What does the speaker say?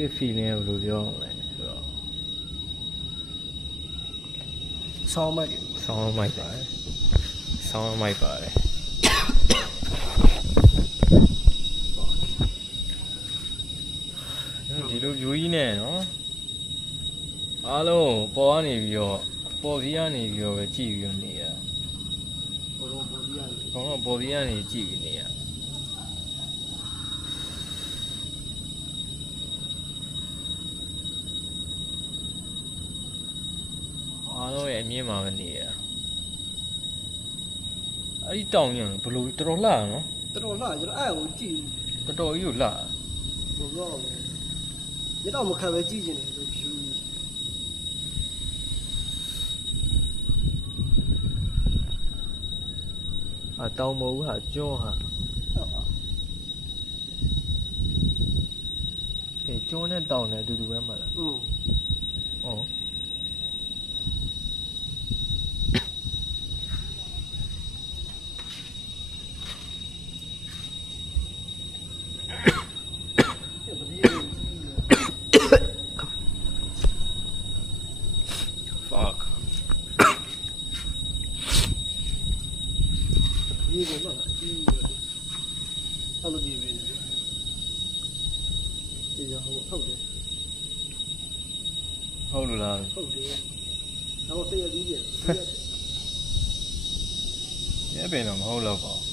သူ့ feeling ဘယ်လိုပြောမလဲဆိုတော့ဆောင်းမိုက်တယ်ဆောင်းမိုက်ပါတယ်ဆောင်းမိုက်ပါတယ်ဒီလိုယူကြီးနဲ့နော်အားလုံးပေါ်ကနေပြီးတော့ပေါ်ကြီးကနေပြီးတော့ပဲကြည့်ပြီးတော့နေရဘောလုံးပေါ်ကြီးရတယ်ဘောလုံးပေါ်ကြီးကနေကြည့်နေရအားလုံးရဲ့အမြင်မှာပဲနေရအဲ့ဒီတောင်ရင်ဘလို့တော်တော်လှနော်တော်တော်လှကျွန်တော်အဲ့ကိုကြည့်တော်တော်ကြီးကိုလှဘောပြောရတော့မခံပဲကြည့်နေတယ်လို့ဖြူတောင်မဟုတ်ဟာကျွန်းဟာကျွန်းနဲ့တောင်နဲ့အတူတူပဲမှလားဩဒီကောနော်ဒီအဲ့လိုဒီပဲဒီရောဟုတ်တယ်ဟုတ်လို့လားဟုတ်တယ်တော့တည့်ရည်ကြီးရဲ့ပင်တော့မဟုတ်တော့ပါဘူး